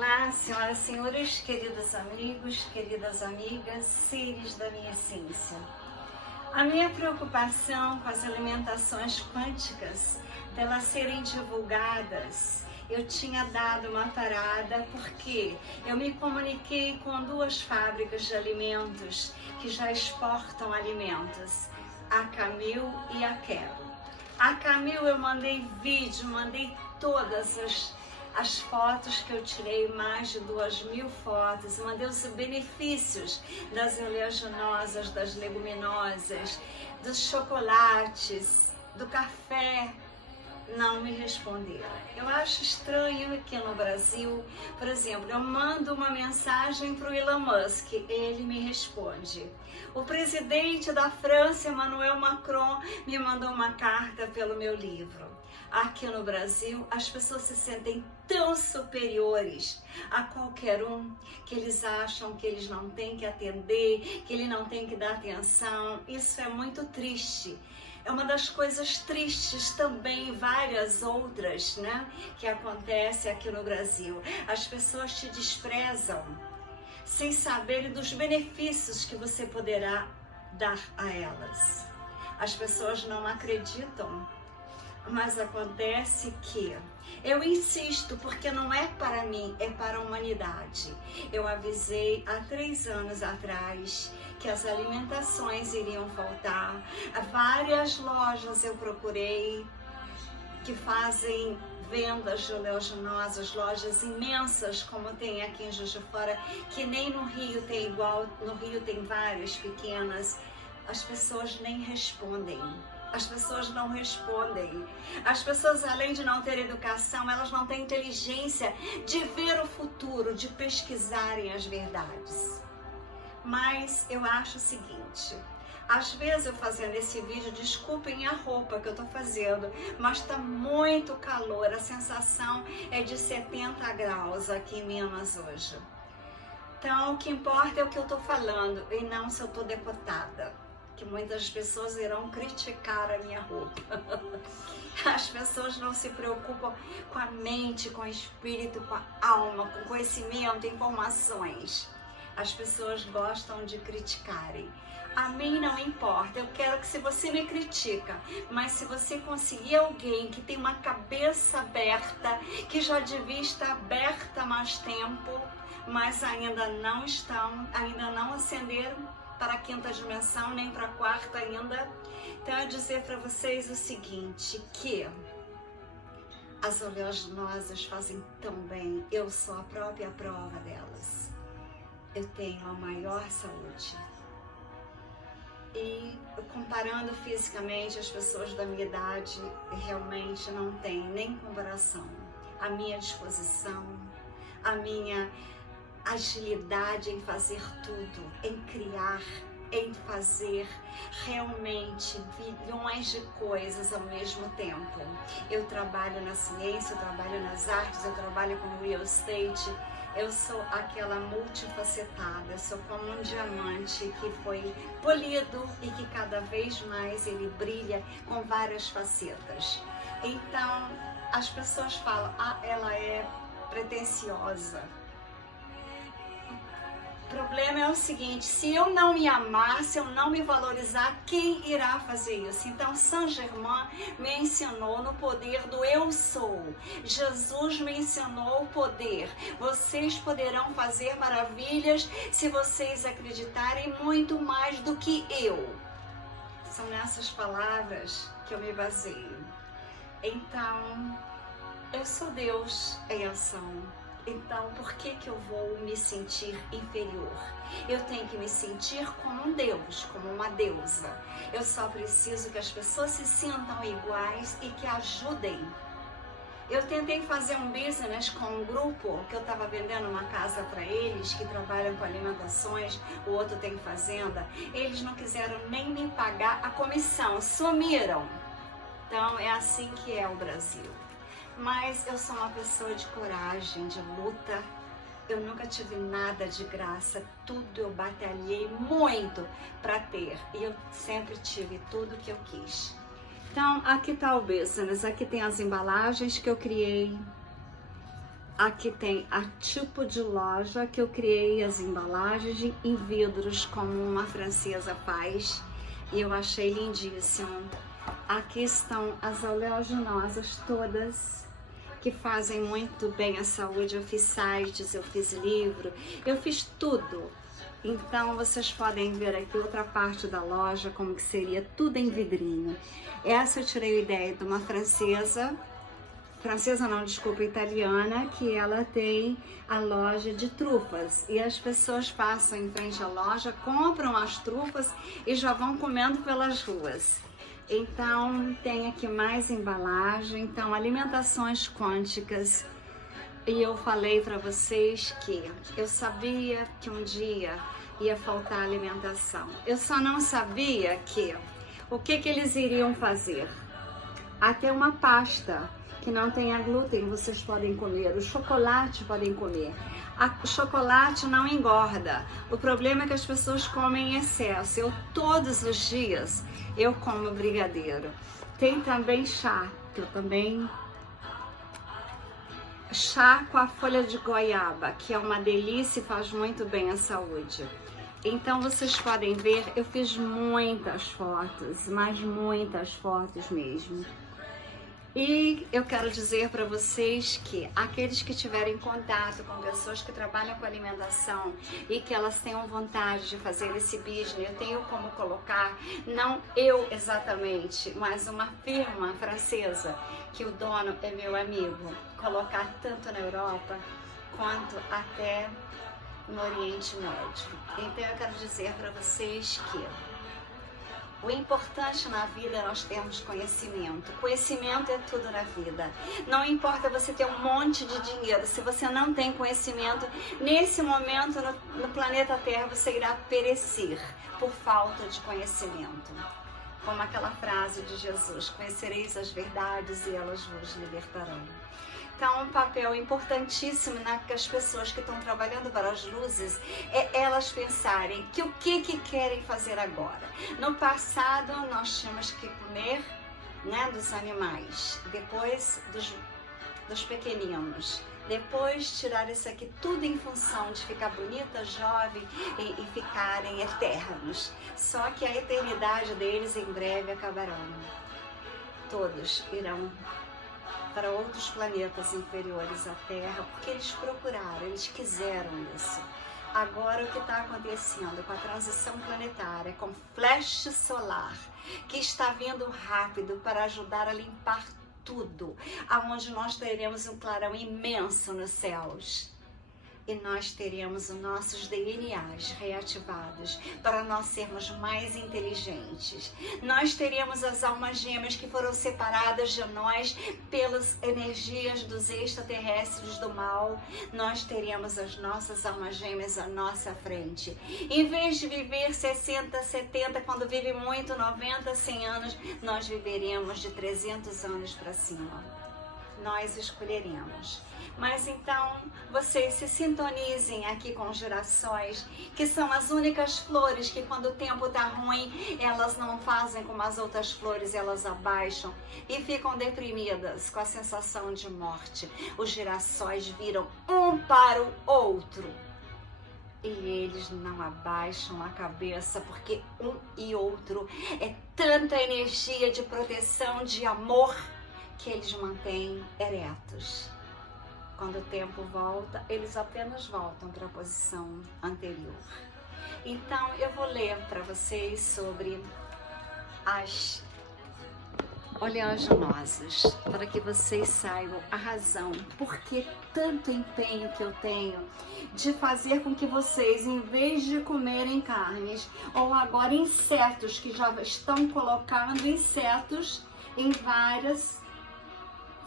Olá, senhoras e senhores, queridos amigos, queridas amigas, seres da minha essência. A minha preocupação com as alimentações quânticas, delas serem divulgadas, eu tinha dado uma parada porque eu me comuniquei com duas fábricas de alimentos que já exportam alimentos, a Camil e a Quero. A Camil eu mandei vídeo, mandei todas as fotos que eu tirei, mais de 2.000 fotos, mandei os benefícios das oleaginosas, das leguminosas, dos chocolates, do café. Não me responderam. Eu acho estranho aqui no Brasil, por exemplo, eu mando uma mensagem para o Elon Musk, ele me responde. O presidente da França, Emmanuel Macron, me mandou uma carta pelo meu livro. Aqui no Brasil, as pessoas se sentem tão superiores a qualquer um, que eles acham que eles não têm que atender, que ele não tem que dar atenção. Isso é muito triste. É uma das coisas tristes também, várias outras, né, que acontece aqui no Brasil. As pessoas te desprezam sem saber dos benefícios que você poderá dar a elas. As pessoas não acreditam, mas acontece que eu insisto, porque não é para mim, é para a humanidade. Eu avisei há 3 anos atrás que as alimentações iriam faltar. Várias lojas eu procurei que fazem vendas de oleaginosas, lojas imensas como tem aqui em Juiz de Fora, que nem no Rio tem igual, no Rio tem várias pequenas. As pessoas nem respondem. As pessoas não respondem. As pessoas, além de não ter educação, elas não têm inteligência de ver o futuro, de pesquisarem as verdades. Mas eu acho o seguinte, às vezes eu fazendo esse vídeo, desculpem a roupa que eu tô fazendo, mas tá muito calor, a sensação é de 70 graus aqui em Minas hoje. Então, o que importa é o que eu tô falando e não se eu tô decotada. Que muitas pessoas irão criticar a minha roupa. As pessoas não se preocupam com a mente, com o espírito, com a alma, com conhecimento, informações. As pessoas gostam de criticarem. A mim não importa, eu quero que se você me critica, mas se você conseguir alguém que tem uma cabeça aberta, que já devia estar aberta há mais tempo, mas ainda não acenderam para a 5ª dimensão, nem para a 4ª ainda. Então eu dizer para vocês o seguinte, que as oleaginosas fazem tão bem, eu sou a própria prova delas. Eu tenho a maior saúde. E comparando fisicamente, as pessoas da minha idade realmente não tem nem comparação. A minha disposição, a minha agilidade em fazer tudo, em criar, em fazer realmente bilhões de coisas ao mesmo tempo. Eu trabalho na ciência, eu trabalho nas artes, eu trabalho com real estate. Eu sou aquela multifacetada, eu sou como um diamante que foi polido e que cada vez mais ele brilha com várias facetas. Então, as pessoas falam, ela é pretensiosa. O problema é o seguinte, se eu não me amar, se eu não me valorizar, quem irá fazer isso? Então, Saint Germain me ensinou no poder do eu sou. Jesus me ensinou o poder. Vocês poderão fazer maravilhas se vocês acreditarem muito mais do que eu. São nessas palavras que eu me baseio. Então, eu sou Deus em ação. Então, por que eu vou me sentir inferior? Eu tenho que me sentir como um Deus, como uma deusa. Eu só preciso que as pessoas se sintam iguais e que ajudem. Eu tentei fazer um business com um grupo que eu estava vendendo uma casa para eles, que trabalham com alimentações, o outro tem fazenda. Eles não quiseram nem me pagar a comissão, sumiram. Então, é assim que é o Brasil. Mas eu sou uma pessoa de coragem, de luta. Eu nunca tive nada de graça, tudo eu batalhei muito para ter. E eu sempre tive tudo que eu quis. Então, aqui está o business, aqui tem as embalagens que eu criei. Aqui tem a tipo de loja que eu criei as embalagens em vidros como uma francesa faz e eu achei lindíssimo. Aqui estão as oleaginosas todas que fazem muito bem à saúde. Eu fiz sites, eu fiz livro, eu fiz tudo. Então vocês podem ver aqui outra parte da loja como que seria tudo em vidrinho. Essa eu tirei a ideia de uma francesa não, desculpa, italiana, que ela tem a loja de trufas e as pessoas passam em frente à loja, compram as trufas e já vão comendo pelas ruas. Então tem aqui mais embalagem, então alimentações quânticas. E eu falei para vocês que eu sabia que um dia ia faltar alimentação. Eu só não sabia o que eles iriam fazer. Até uma pasta que não tenha glúten vocês podem comer, o chocolate podem comer. O chocolate não engorda, o problema é que as pessoas comem em excesso. Eu todos os dias eu como brigadeiro. Tem também chá, que eu também... Chá com a folha de goiaba, que é uma delícia e faz muito bem à saúde. Então vocês podem ver, eu fiz muitas fotos, mas muitas fotos mesmo. E eu quero dizer para vocês que aqueles que tiverem contato com pessoas que trabalham com alimentação e que elas tenham vontade de fazer esse business, eu tenho como colocar, não eu exatamente, mas uma firma francesa, que o dono é meu amigo, colocar tanto na Europa quanto até no Oriente Médio. Então eu quero dizer para vocês que o importante na vida é nós termos conhecimento. Conhecimento é tudo na vida. Não importa você ter um monte de dinheiro, se você não tem conhecimento, nesse momento no planeta Terra você irá perecer por falta de conhecimento. Como aquela frase de Jesus, conhecereis as verdades e elas vos libertarão. Então, um papel importantíssimo nas pessoas que estão trabalhando para as luzes é elas pensarem que o que querem fazer agora. No passado, nós tínhamos que comer, né, dos animais, depois dos pequeninos. Depois tirar isso aqui tudo em função de ficar bonita, jovem e ficarem eternos. Só que a eternidade deles em breve acabarão. Todos irão para outros planetas inferiores à Terra, porque eles procuraram, eles quiseram isso. Agora o que está acontecendo com a transição planetária, com flash solar, que está vindo rápido para ajudar a limpar tudo, aonde nós teremos um clarão imenso nos céus. E nós teremos os nossos DNAs reativados para nós sermos mais inteligentes. Nós teremos as almas gêmeas que foram separadas de nós pelas energias dos extraterrestres do mal. Nós teremos as nossas almas gêmeas à nossa frente. Em vez de viver 60, 70, quando vive muito, 90, 100 anos, nós viveremos de 300 anos para cima. Nós escolheremos. Mas então, vocês se sintonizem aqui com girassóis, que são as únicas flores que quando o tempo está ruim, elas não fazem como as outras flores, elas abaixam e ficam deprimidas com a sensação de morte. Os girassóis viram um para o outro. E eles não abaixam a cabeça, porque um e outro é tanta energia de proteção, de amor, que eles mantêm eretos. Quando o tempo volta, eles apenas voltam para a posição anterior. Então, eu vou ler para vocês sobre as oleaginosas, para que vocês saibam a razão, porque tanto empenho que eu tenho de fazer com que vocês, em vez de comerem carnes, ou agora insetos, que já estão colocando insetos em várias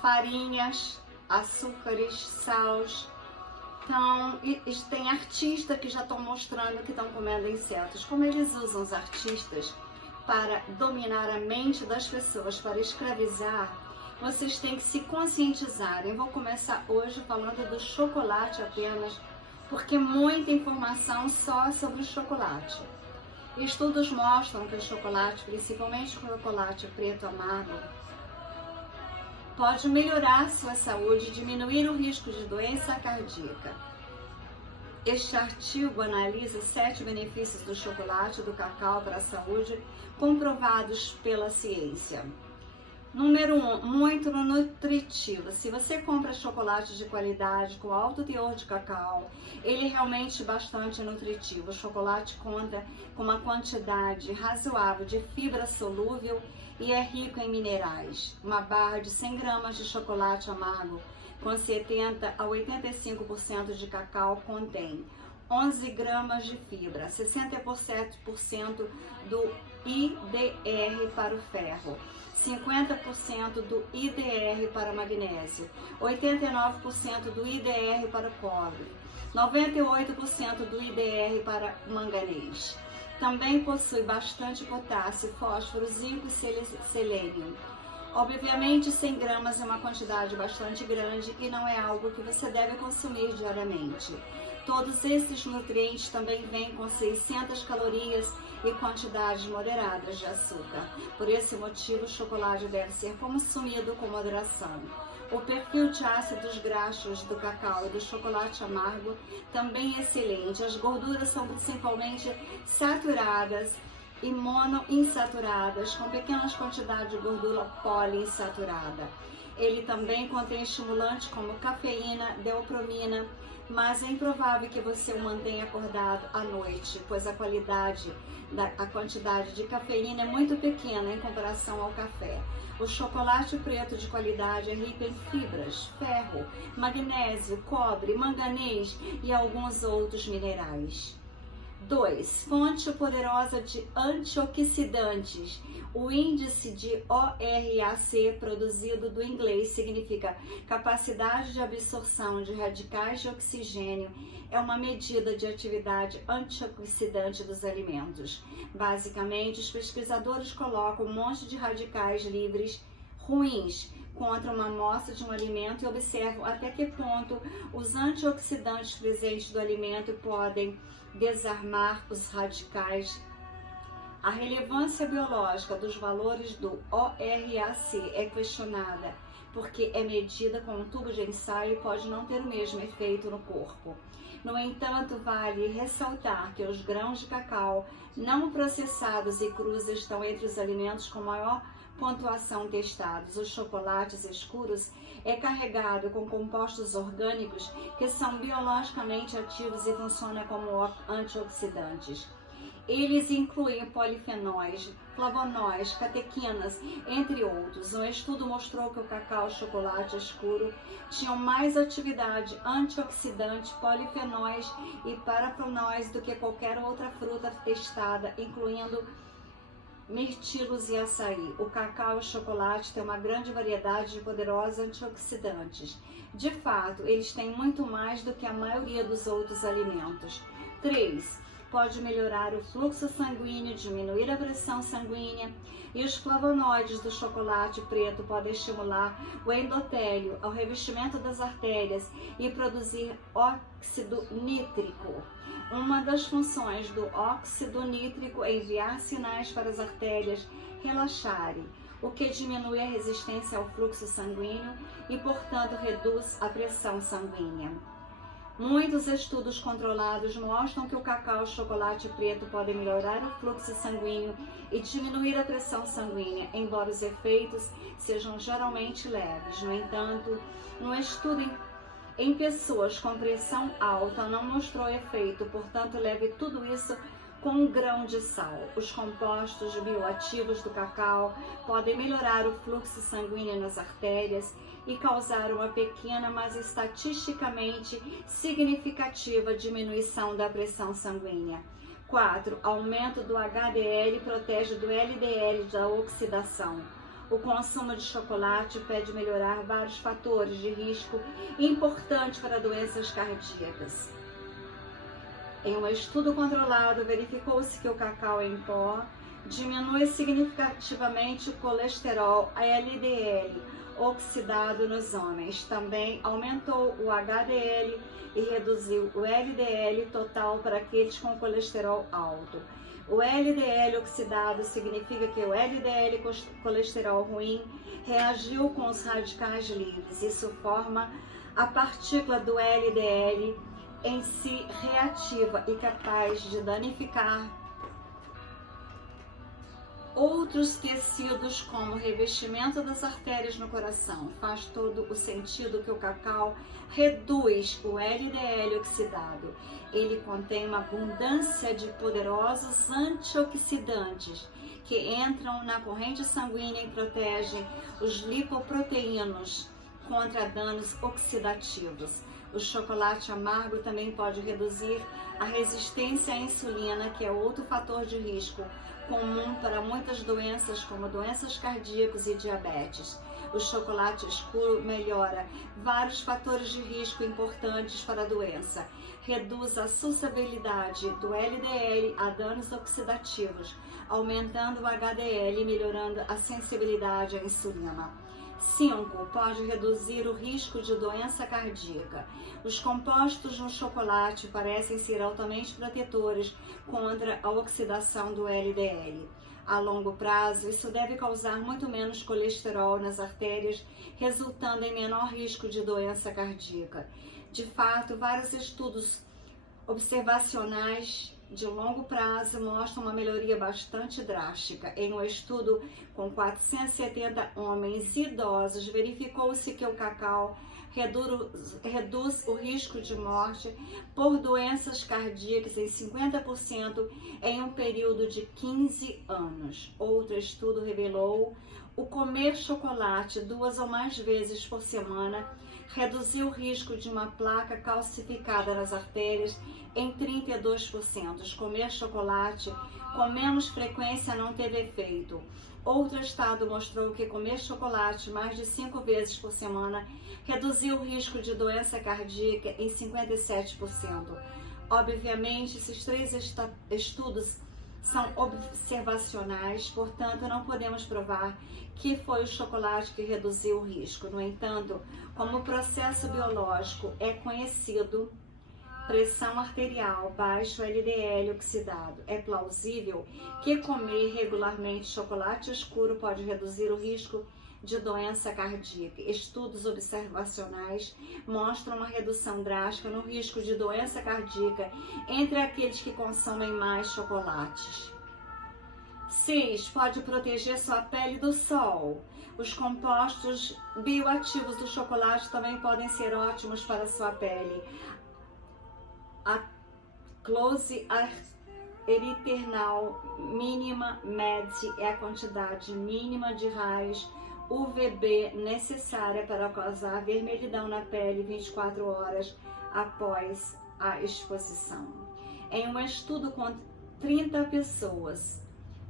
farinhas, açúcares, sals. Então, e tem artistas que já estão mostrando que estão comendo insetos. Como eles usam os artistas para dominar a mente das pessoas, para escravizar, vocês têm que se conscientizar. Eu vou começar hoje falando do chocolate apenas, porque muita informação só sobre o chocolate. Estudos mostram que o chocolate, principalmente o chocolate preto amargo, pode melhorar sua saúde e diminuir o risco de doença cardíaca. Este artigo analisa 7 benefícios do chocolate e do cacau para a saúde comprovados pela ciência. Número 1, muito nutritivo. Se você compra chocolate de qualidade com alto teor de cacau, ele é realmente bastante nutritivo. O chocolate conta com uma quantidade razoável de fibra solúvel e é rico em minerais. Uma barra de 100 gramas de chocolate amargo com 70 a 85% de cacau contém 11 gramas de fibra, 67% do IDR para o ferro, 50% do IDR para o magnésio, 89% do IDR para o cobre, 98% do IDR para o manganês. Também possui bastante potássio, fósforo, zinco e selênio. Obviamente, 100 gramas é uma quantidade bastante grande e não é algo que você deve consumir diariamente. Todos esses nutrientes também vêm com 600 calorias e quantidades moderadas de açúcar. Por esse motivo, o chocolate deve ser consumido com moderação. O perfil de ácidos graxos do cacau e do chocolate amargo também é excelente. As gorduras são principalmente saturadas e monoinsaturadas, com pequenas quantidades de gordura poliinsaturada. Ele também contém estimulantes como cafeína, deopromina, mas é improvável que você o mantenha acordado à noite, pois a quantidade de cafeína é muito pequena em comparação ao café. O chocolate preto de qualidade é rico em fibras, ferro, magnésio, cobre, manganês e alguns outros minerais. 2. Fonte poderosa de antioxidantes. O índice de ORAC, produzido do inglês, significa capacidade de absorção de radicais de oxigênio. É uma medida de atividade antioxidante dos alimentos. Basicamente, os pesquisadores colocam um monte de radicais livres ruins contra uma amostra de um alimento e observam até que ponto os antioxidantes presentes do alimento podem desarmar os radicais. A relevância biológica dos valores do ORAC é questionada, porque é medida com um tubo de ensaio e pode não ter o mesmo efeito no corpo. No entanto, vale ressaltar que os grãos de cacau não processados e crus estão entre os alimentos com maior pontuação testados. Os chocolates escuros é carregado com compostos orgânicos que são biologicamente ativos e funcionam como antioxidantes. Eles incluem polifenóis, flavonoides, catequinas, entre outros. Um estudo mostrou que o cacau e o chocolate escuro tinham mais atividade antioxidante, polifenóis e parafenóis do que qualquer outra fruta testada, incluindo mirtilos e açaí. O cacau e o chocolate têm uma grande variedade de poderosos antioxidantes. De fato, eles têm muito mais do que a maioria dos outros alimentos. 3. Pode melhorar o fluxo sanguíneo, diminuir a pressão sanguínea, e os flavonoides do chocolate preto podem estimular o endotélio, ao revestimento das artérias e produzir óxido nítrico. Uma das funções do óxido nítrico é enviar sinais para as artérias relaxarem, o que diminui a resistência ao fluxo sanguíneo e, portanto, reduz a pressão sanguínea. Muitos estudos controlados mostram que o cacau e o chocolate preto podem melhorar o fluxo sanguíneo e diminuir a pressão sanguínea, embora os efeitos sejam geralmente leves. No entanto, um estudo em pessoas com pressão alta não mostrou efeito, portanto, leve tudo isso com um grão de sal. Os compostos bioativos do cacau podem melhorar o fluxo sanguíneo nas artérias e causar uma pequena, mas estatisticamente significativa diminuição da pressão sanguínea. 4. Aumento do HDL protege do LDL da oxidação. O consumo de chocolate pode melhorar vários fatores de risco importantes para doenças cardíacas. Em um estudo controlado, verificou-se que o cacau em pó diminui significativamente o colesterol LDL oxidado nos homens. Também aumentou o HDL e reduziu o LDL total para aqueles com colesterol alto. O LDL oxidado significa que o LDL colesterol ruim reagiu com os radicais livres. Isso forma a partícula do LDL em si reativa e capaz de danificar outros tecidos, como o revestimento das artérias no coração. Faz todo o sentido que o cacau reduz o LDL oxidado. Ele contém uma abundância de poderosos antioxidantes que entram na corrente sanguínea e protegem os lipoproteínas contra danos oxidativos. O chocolate amargo também pode reduzir a resistência à insulina, que é outro fator de risco comum para muitas doenças, como doenças cardíacas e diabetes. O chocolate escuro melhora vários fatores de risco importantes para a doença. Reduz a suscetibilidade do LDL a danos oxidativos, aumentando o HDL e melhorando a sensibilidade à insulina. 5. Pode reduzir o risco de doença cardíaca. Os compostos no chocolate parecem ser altamente protetores contra a oxidação do LDL. A longo prazo, isso deve causar muito menos colesterol nas artérias, resultando em menor risco de doença cardíaca. De fato, vários estudos observacionais de longo prazo mostram uma melhoria bastante drástica. Em um estudo com 470 homens idosos, verificou-se que o cacau reduz o risco de morte por doenças cardíacas em 50% em um período de 15 anos. Outro estudo revelou o comer chocolate 2 ou mais vezes por semana reduziu o risco de uma placa calcificada nas artérias em 32%. Comer chocolate com menos frequência não teve efeito. Outro estado mostrou que comer chocolate mais de 5 vezes por semana reduziu o risco de doença cardíaca em 57%. Obviamente, esses 3 estudos são observacionais, portanto, não podemos provar que foi o chocolate que reduziu o risco. No entanto, como o processo biológico é conhecido, pressão arterial, baixo LDL oxidado, é plausível que comer regularmente chocolate escuro pode reduzir o risco de doença cardíaca. Estudos observacionais mostram uma redução drástica no risco de doença cardíaca entre aqueles que consomem mais chocolates. 6. Pode proteger sua pele do sol. Os compostos bioativos do chocolate também podem ser ótimos para sua pele. A close eriternal mínima med é a quantidade mínima de raios UVB necessária para causar vermelhidão na pele 24 horas após a exposição. Em um estudo com 30 pessoas,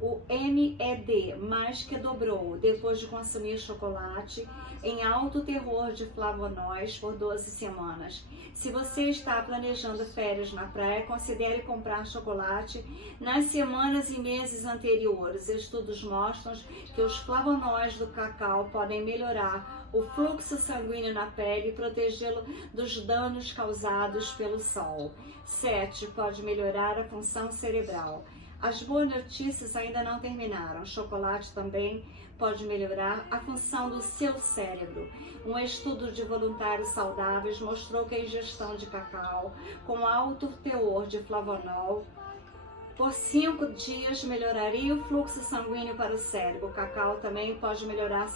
o MED mais que dobrou depois de consumir chocolate em alto teor de flavonoides por 12 semanas. Se você está planejando férias na praia, considere comprar chocolate nas semanas e meses anteriores. Estudos mostram que os flavonoides do cacau podem melhorar o fluxo sanguíneo na pele e protegê-lo dos danos causados pelo sol. 7. Pode melhorar a função cerebral. As boas notícias ainda não terminaram. O chocolate também pode melhorar a função do seu cérebro. Um estudo de voluntários saudáveis mostrou que a ingestão de cacau com alto teor de flavonol por 5 dias melhoraria o fluxo sanguíneo para o cérebro. O cacau também pode melhorar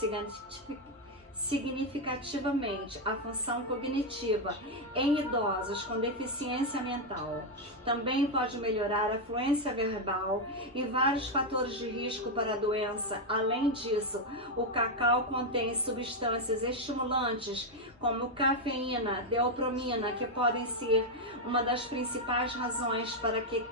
significativamente a função cognitiva em idosos com deficiência mental. Também pode melhorar a fluência verbal e vários fatores de risco para a doença. Além disso, o cacau contém substâncias estimulantes como cafeína, deopromina, que podem ser uma das principais razões para que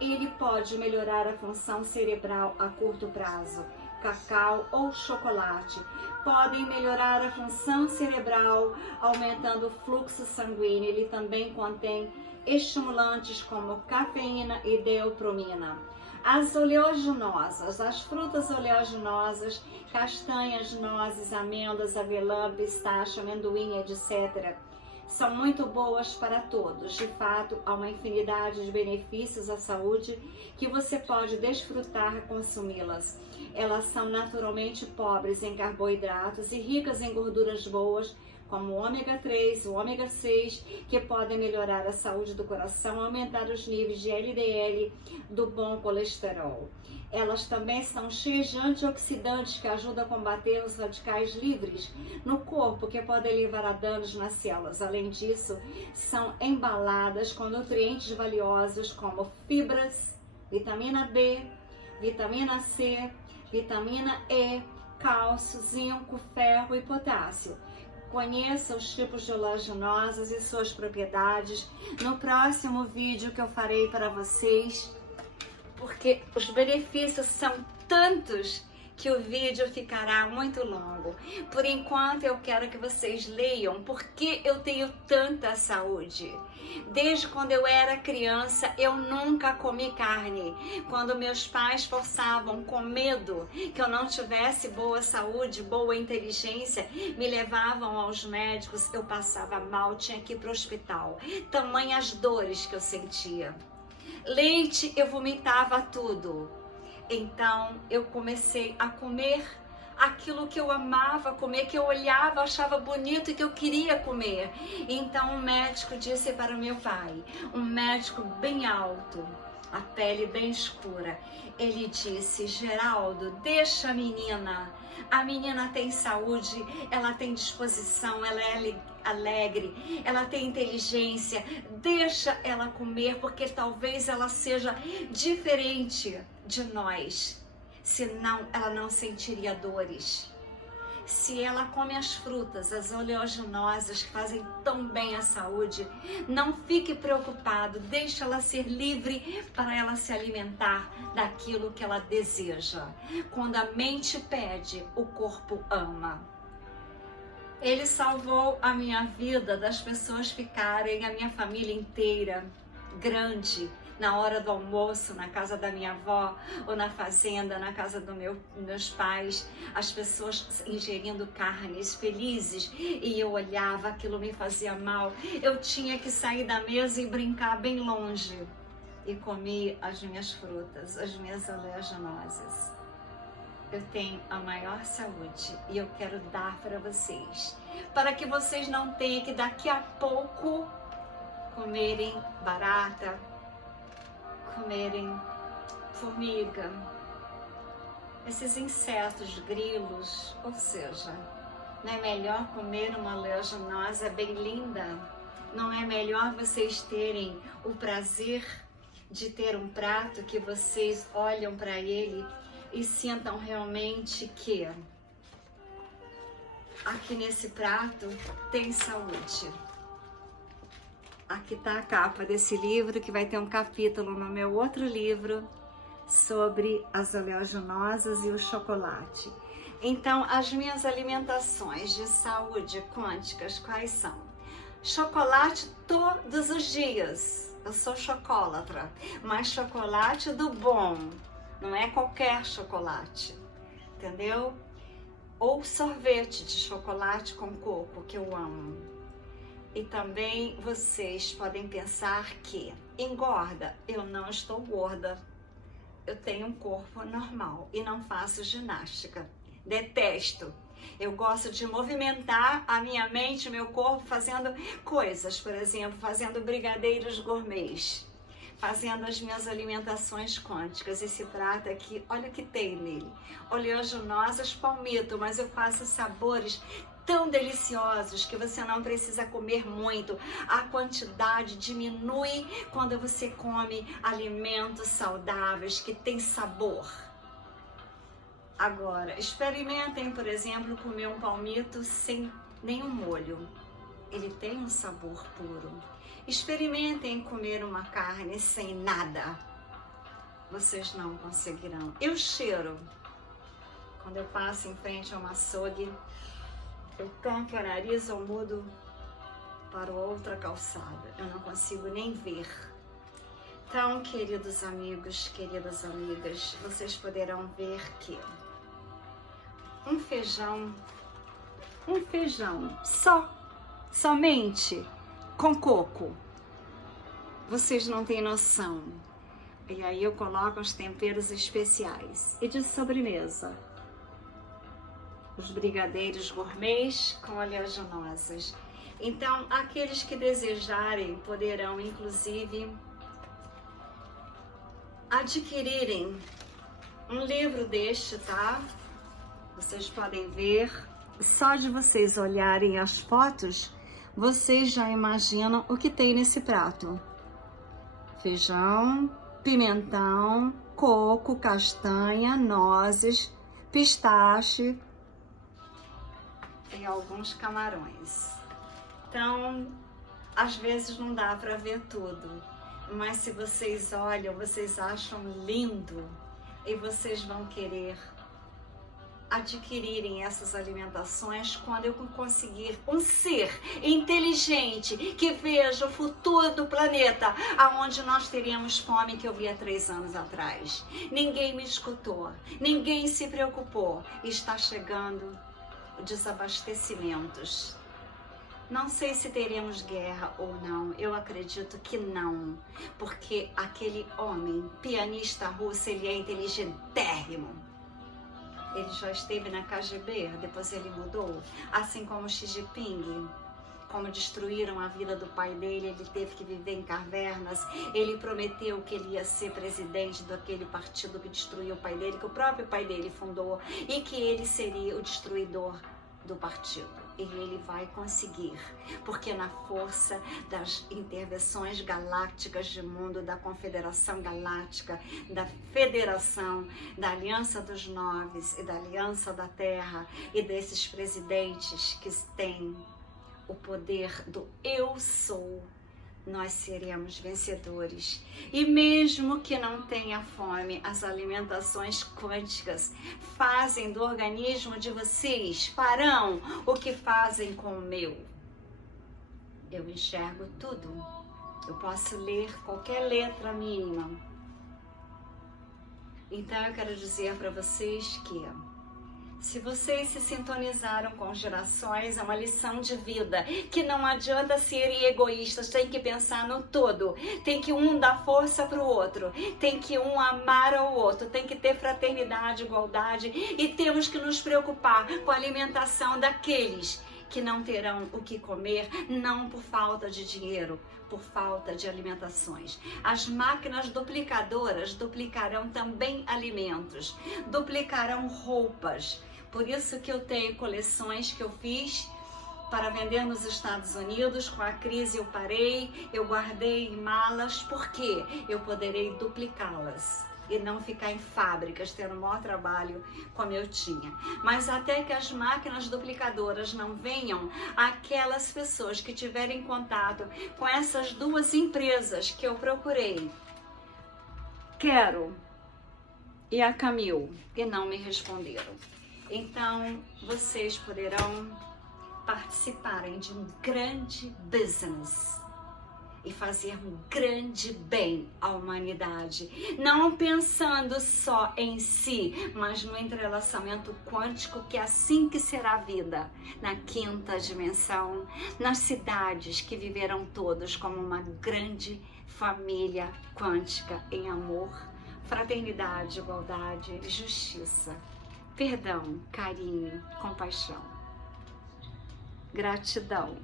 ele pode melhorar a função cerebral a curto prazo. Cacau ou chocolate podem melhorar a função cerebral, aumentando o fluxo sanguíneo. Ele também contém estimulantes como cafeína e deopromina. As oleaginosas, as frutas oleaginosas, castanhas, nozes, amêndoas, avelã, pistache, amendoim, etc., são muito boas para todos. De fato, há uma infinidade de benefícios à saúde que você pode desfrutar consumi-las. Elas são naturalmente pobres em carboidratos e ricas em gorduras boas, como o ômega 3, o ômega 6, que podem melhorar a saúde do coração, aumentar os níveis de LDL, do bom colesterol. Elas também são cheias de antioxidantes que ajudam a combater os radicais livres no corpo, que podem levar a danos nas células. Além disso, são embaladas com nutrientes valiosos como fibras, vitamina B, vitamina C, vitamina E, cálcio, zinco, ferro e potássio. Conheça os tipos de oleaginosas e suas propriedades no próximo vídeo que eu farei para vocês, porque os benefícios são tantos que o vídeo ficará muito longo. Por enquanto eu quero que vocês leiam porque eu tenho tanta saúde. Desde quando eu era criança eu nunca comi carne. Quando meus pais forçavam com medo que eu não tivesse boa saúde, boa inteligência, me levavam aos médicos, eu passava mal, tinha que ir para o hospital. Tamanhas dores que eu sentia. Leite, eu vomitava tudo. Então eu comecei a comer aquilo que eu amava comer, que eu olhava, achava bonito e que eu queria comer. Então o médico disse para meu pai, um médico bem alto, a pele bem escura, ele disse: Geraldo, deixa a menina tem saúde, ela tem disposição, ela é alegre, ela tem inteligência, deixa ela comer, porque talvez ela seja diferente de nós, senão ela não sentiria dores. Se ela come as frutas, as oleaginosas que fazem tão bem à saúde, não fique preocupado, deixa ela ser livre para ela se alimentar daquilo que ela deseja. Quando a mente pede, o corpo ama. Ele salvou a minha vida das pessoas ficarem, a minha família inteira, grande, na hora do almoço, na casa da minha avó, ou na fazenda, na casa dos meus pais, as pessoas ingerindo carnes, felizes, e eu olhava, aquilo me fazia mal. Eu tinha que sair da mesa e brincar bem longe, e comer as minhas frutas, as minhas oleaginosas. Eu tenho a maior saúde e eu quero dar para vocês, para que vocês não tenham que daqui a pouco comerem barata, comerem formiga, esses insetos, grilos. Ou seja, não é melhor comer uma oleaginosa bem linda? Não é melhor vocês terem o prazer de ter um prato que vocês olham para ele e sintam realmente que aqui nesse prato tem saúde? Aqui está a capa desse livro, que vai ter um capítulo no meu outro livro sobre as oleaginosas e o chocolate. Então, as minhas alimentações de saúde quânticas, quais são? Chocolate todos os dias. Eu sou chocolatra, mas chocolate do bom, não é qualquer chocolate, entendeu? Ou sorvete de chocolate com coco, que eu amo. E também vocês podem pensar que engorda. Eu não estou gorda. Eu tenho um corpo normal e não faço ginástica. Detesto. Eu gosto de movimentar a minha mente, meu corpo, fazendo coisas, por exemplo, fazendo brigadeiros gourmets, fazendo as minhas alimentações quânticas. Esse prato aqui, olha o que tem nele. Oleaginosas, palmito, mas eu faço sabores tão deliciosos que você não precisa comer muito. A quantidade diminui quando você come alimentos saudáveis que têm sabor. Agora, experimentem, por exemplo, comer um palmito sem nenhum molho. Ele tem um sabor puro. Experimentem comer uma carne sem nada. Vocês não conseguirão. E o cheiro? Quando eu passo em frente a um açougue, eu tampo o nariz ou mudo para outra calçada. Eu não consigo nem ver. Então, queridos amigos, queridas amigas, vocês poderão ver que um feijão somente com coco. Vocês não têm noção. E aí eu coloco os temperos especiais. E de sobremesa, os brigadeiros gourmets com oleaginosas. Então, aqueles que desejarem poderão, inclusive, adquirirem um livro deste, tá? Vocês podem ver. Só de vocês olharem as fotos, vocês já imaginam o que tem nesse prato. Feijão, pimentão, coco, castanha, nozes, pistache e alguns camarões. Então, às vezes não dá para ver tudo, mas se vocês olham, vocês acham lindo e vocês vão querer adquirirem essas alimentações quando eu conseguir um ser inteligente que veja o futuro do planeta, aonde nós teríamos fome que eu vi há 3 anos atrás. Ninguém me escutou, ninguém se preocupou. Está chegando desabastecimentos. Não sei se teremos guerra ou não, eu acredito que não, porque aquele homem, pianista russo, ele é inteligentérrimo. Ele já esteve na KGB, depois ele mudou, assim como Xi Jinping. Como destruíram a vida do pai dele, ele teve que viver em cavernas. Ele prometeu que ele ia ser presidente daquele partido que destruiu o pai dele, que o próprio pai dele fundou, e que ele seria o destruidor do partido. E ele vai conseguir, porque na força das intervenções galácticas de mundo, da Confederação Galáctica, da Federação, da Aliança dos Noves e da Aliança da Terra, e desses presidentes que têm o poder do eu sou, nós seremos vencedores. E mesmo que não tenha fome, as alimentações quânticas fazem do organismo de vocês, farão o que fazem com o meu. Eu enxergo tudo. Eu posso ler qualquer letra mínima. Então eu quero dizer para vocês que se vocês se sintonizaram com gerações, é uma lição de vida, que não adianta serem egoístas, tem que pensar no todo, tem que um dar força para o outro, tem que um amar ao outro, tem que ter fraternidade, igualdade, e temos que nos preocupar com a alimentação daqueles que não terão o que comer, não por falta de dinheiro, por falta de alimentações. As máquinas duplicadoras duplicarão também alimentos, duplicarão roupas. Por isso que eu tenho coleções que eu fiz para vender nos Estados Unidos. Com a crise eu parei, eu guardei em malas, porque eu poderei duplicá-las e não ficar em fábricas, tendo o maior trabalho como eu tinha. Mas até que as máquinas duplicadoras não venham, aquelas pessoas que tiverem contato com essas 2 empresas que eu procurei, Quero e a Camil, e não me responderam. Então, vocês poderão participarem de um grande business e fazer um grande bem à humanidade, não pensando só em si, mas no entrelaçamento quântico, que é assim que será a vida, na 5ª dimensão, nas cidades que viverão todos como uma grande família quântica em amor, fraternidade, igualdade, justiça, perdão, carinho, compaixão. Gratidão.